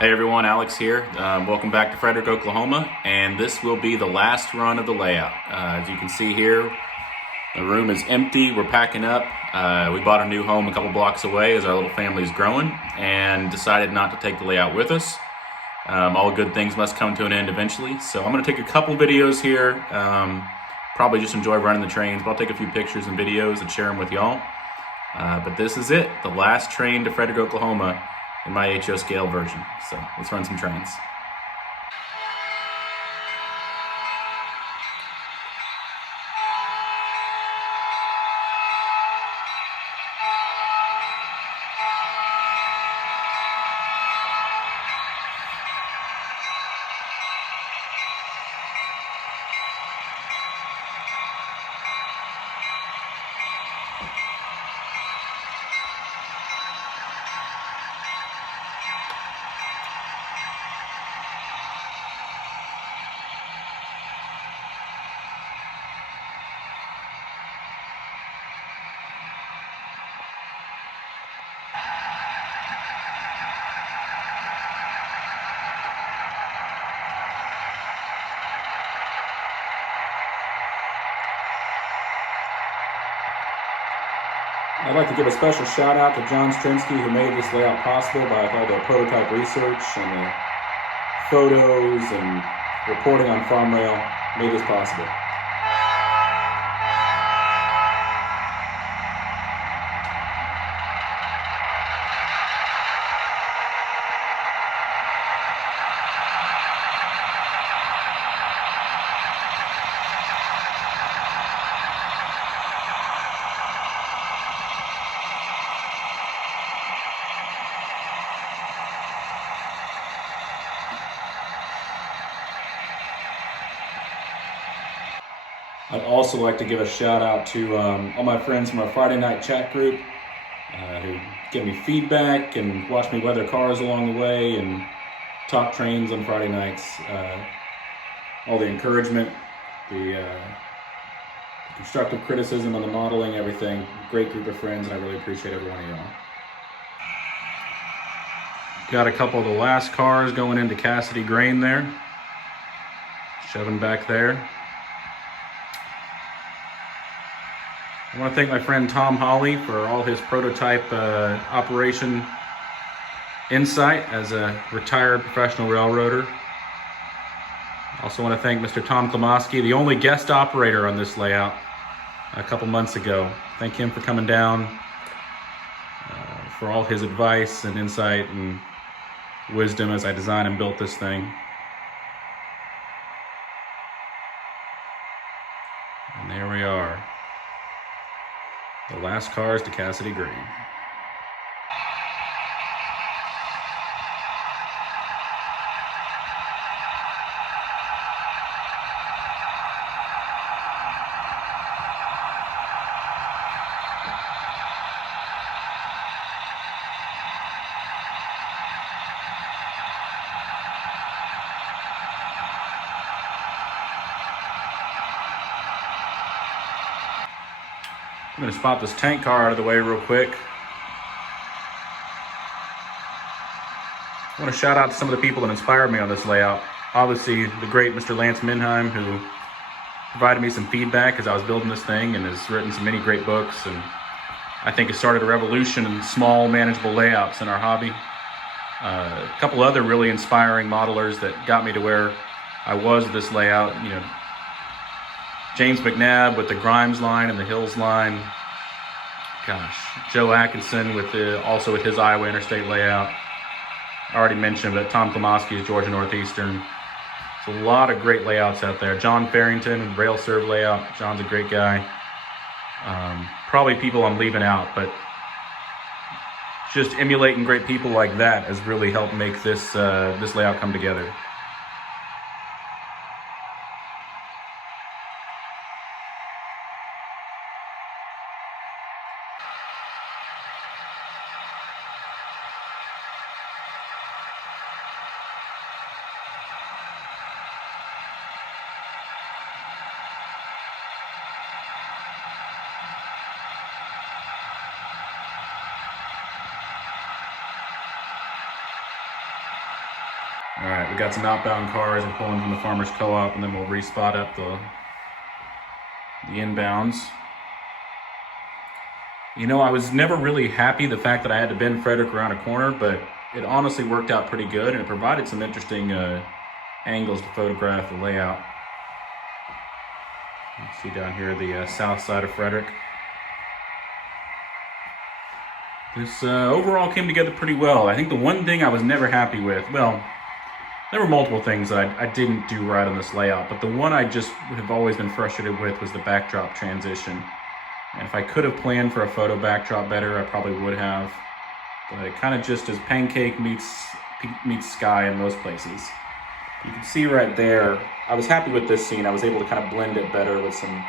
Hey everyone, Alex here. Welcome back to Frederick, Oklahoma, and this will be the last run of the layout. As you can see here, the room is empty. We're packing up. We bought a new home a couple blocks away as our little family is growing and decided not to take the layout with us. All good things must come to an end eventually, so I'm going to take a couple videos here. Probably just enjoy running the trains, but I'll take a few pictures and videos and share them with y'all. But this is it, the last train to Frederick, Oklahoma in my HO scale version. So let's run some trains. I'd like to give a special shout out to John Strinsky, who made this layout possible by all the prototype research and the photos and reporting on Farmrail. Made this possible. I'd also like to give a shout out to all my friends from our Friday night chat group who give me feedback and watch me weather cars along the way and talk trains on Friday nights. All the encouragement, the constructive criticism on the modeling, everything. Great group of friends, and I really appreciate every one of y'all. Got a couple of the last cars going into Cassidy Grain there. Shoving back there. I want to thank my friend Tom Hawley for all his prototype operation insight as a retired professional railroader. I also want to thank Mr. Tom Klomoski, the only guest operator on this layout a couple months ago. Thank him for coming down, for all his advice and insight and wisdom as I designed and built this thing. And there we are. The last cars to Cassidy Grain. I'm going to spot this tank car out of the way real quick. I want to shout out to some of the people that inspired me on this layout. Obviously, the great Mr. Lance Minheim, who provided me some feedback as I was building this thing and has written some many great books, and I think has started a revolution in small, manageable layouts in our hobby. A couple other really inspiring modelers that got me to where I was with this layout. You know, James McNabb with the Grimes line and the Hills line. Gosh, Joe Atkinson with also with his Iowa Interstate layout. I already mentioned, but Tom Klomoski's Georgia Northeastern. There's a lot of great layouts out there. John Farrington with Rail Serve layout. John's a great guy. Probably people I'm leaving out, but just emulating great people like that has really helped make this this layout come together. All right, we got some outbound cars. We're pulling from the Farmers Co-op, and then we'll respot up the inbounds. You know, I was never really happy the fact that I had to bend Frederick around a corner, but it honestly worked out pretty good, and it provided some interesting angles to photograph the layout. You see down here the south side of Frederick. This overall came together pretty well. I think the one thing I was never happy with, well, there were multiple things that I didn't do right on this layout, but the one I just have always been frustrated with was the backdrop transition. And if I could have planned for a photo backdrop better, I probably would have. But it kind of just is pancake meets sky in most places. You can see right there, I was happy with this scene. I was able to kind of blend it better with some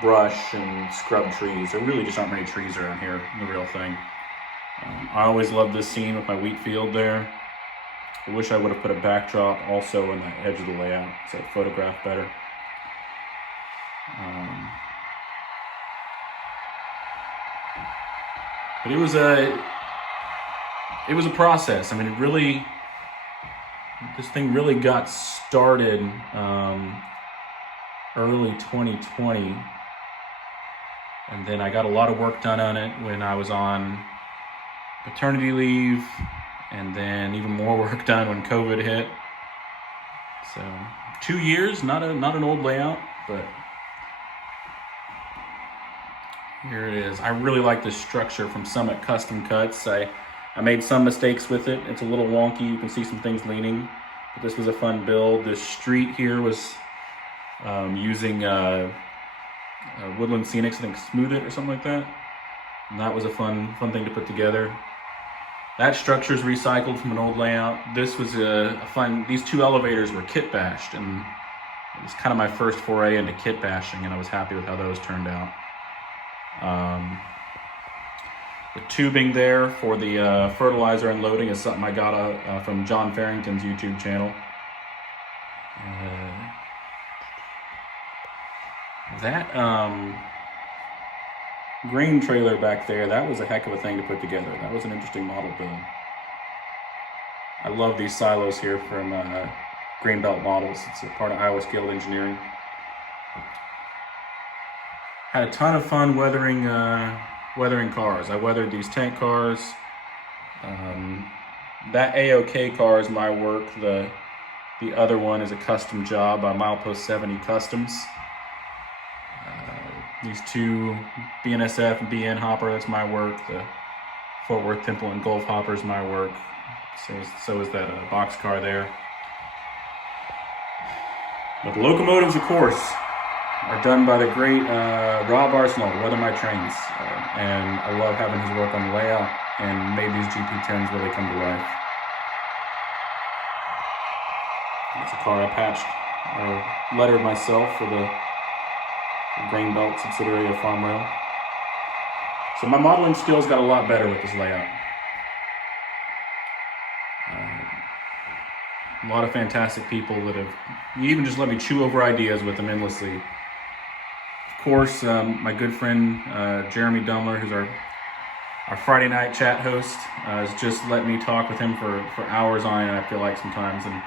brush and scrub trees. There really just aren't many trees around here, the real thing. I always loved this scene with my wheat field there. I wish I would have put a backdrop also in the edge of the layout so it photographed better. But it was a process. I mean, this thing really got started early 2020, and then I got a lot of work done on it when I was on paternity leave, and then even more work done when COVID hit. So 2 years, not an old layout, but here it is. I really like this structure from Summit Custom Cuts. I made some mistakes with it. It's a little wonky. You can see some things leaning, but this was a fun build. This street here was using Woodland Scenics, I think Smooth It or something like that. And that was a fun thing to put together. That structure is recycled from an old layout. This was a fun, these two elevators were kit bashed, and it was kind of my first foray into kit bashing, and I was happy with how those turned out. The tubing there for the fertilizer unloading is something I got from John Farrington's YouTube channel. That grain trailer back there, that was a heck of a thing to put together. That was an interesting model build. I love these silos here from Grainbelt Models. It's a part of Iowa Skilled Engineering. Had a ton of fun weathering cars. I weathered these tank cars. That AOK car is my work. The other one is a custom job by Milepost 70 Customs. These two, BNSF and BN hopper, that's my work. The Fort Worth Temple and Gulf hopper is my work. So is that boxcar there. But the locomotives, of course, are done by the great Rob Arsenal, Weather My Trains. And I love having his work on the layout and made these GP10s really come to life. That's a car I patched or lettered myself for the Grainbelt subsidiary of Farmrail. So my modeling skills got a lot better with this layout. A lot of fantastic people that have even just let me chew over ideas with them endlessly. Of course, my good friend Jeremy Dumler, who's our Friday night chat host, has just let me talk with him for hours on end, I feel like sometimes, and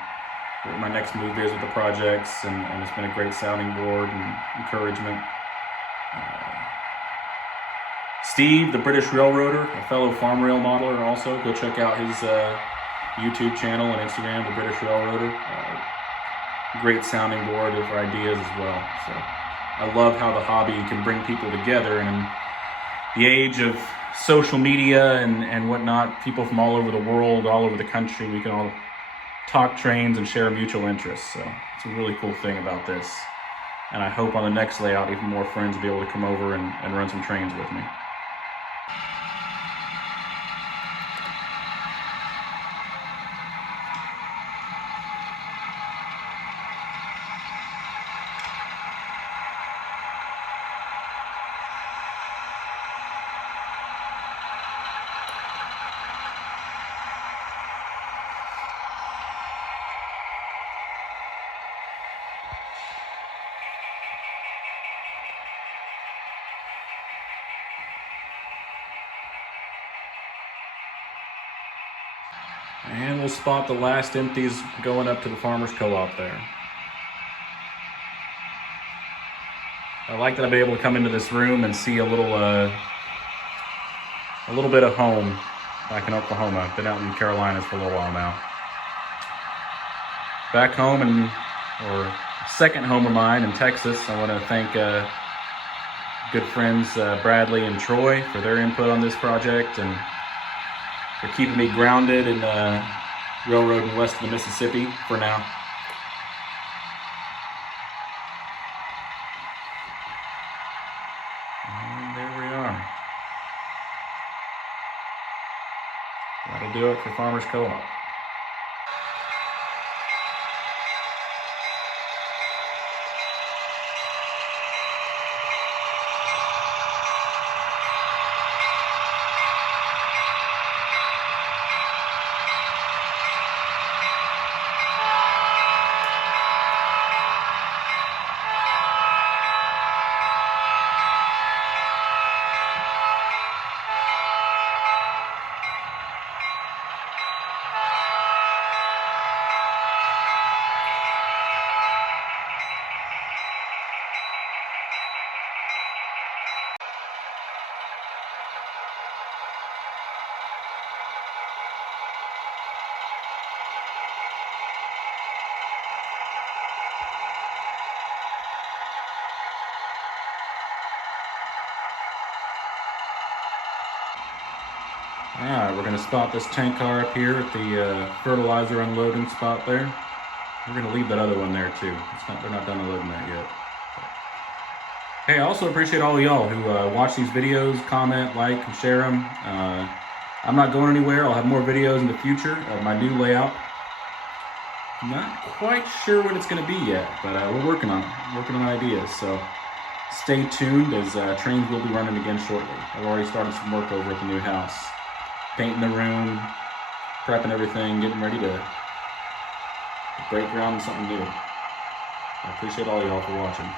what my next move is with the projects, and it's been a great sounding board and encouragement. Steve, the British Railroader, a fellow Farmrail modeler also, go check out his YouTube channel and Instagram, the British Railroader. Great sounding board for ideas as well. So I love how the hobby can bring people together, and in the age of social media and whatnot, people from all over the world, all over the country, we can all talk trains and share mutual interests. So it's a really cool thing about this. And I hope on the next layout, even more friends will be able to come over and run some trains with me. And we'll spot the last empties going up to the Farmers Co-op there. I like that I'll be able to come into this room and see a little bit of home back in Oklahoma. I've been out in Carolinas for a little while now. Back home, or second home of mine in Texas, I want to thank good friends Bradley and Troy for their input on this project and for keeping me grounded in railroading west of the Mississippi for now. And there we are. That'll do it for Farmers Co-op. Alright, we're going to spot this tank car up here at the fertilizer unloading spot there. We're going to leave that other one there too. They're not done unloading that yet. Hey, I also appreciate all of y'all who watch these videos, comment, like, and share them. I'm not going anywhere. I'll have more videos in the future of my new layout. I'm not quite sure what it's going to be yet, but we're working on ideas. So stay tuned as trains will be running again shortly. I've already started some work over at the new house. Painting the room, prepping everything, getting ready to break ground on something new. I appreciate all y'all for watching.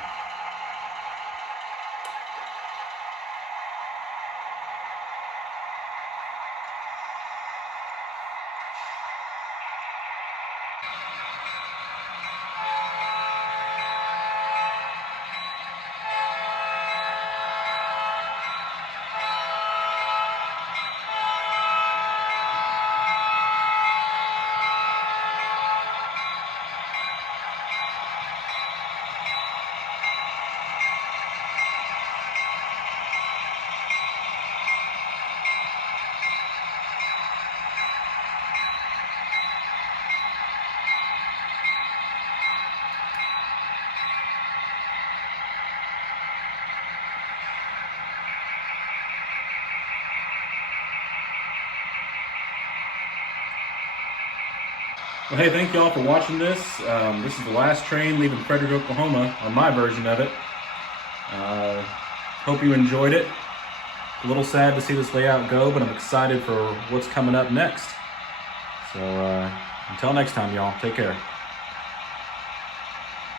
Well, hey, thank you all for watching this. This is the last train leaving Frederick, Oklahoma, on my version of it. Hope you enjoyed it. A little sad to see this layout go, but I'm excited for what's coming up next. So until next time, y'all, take care.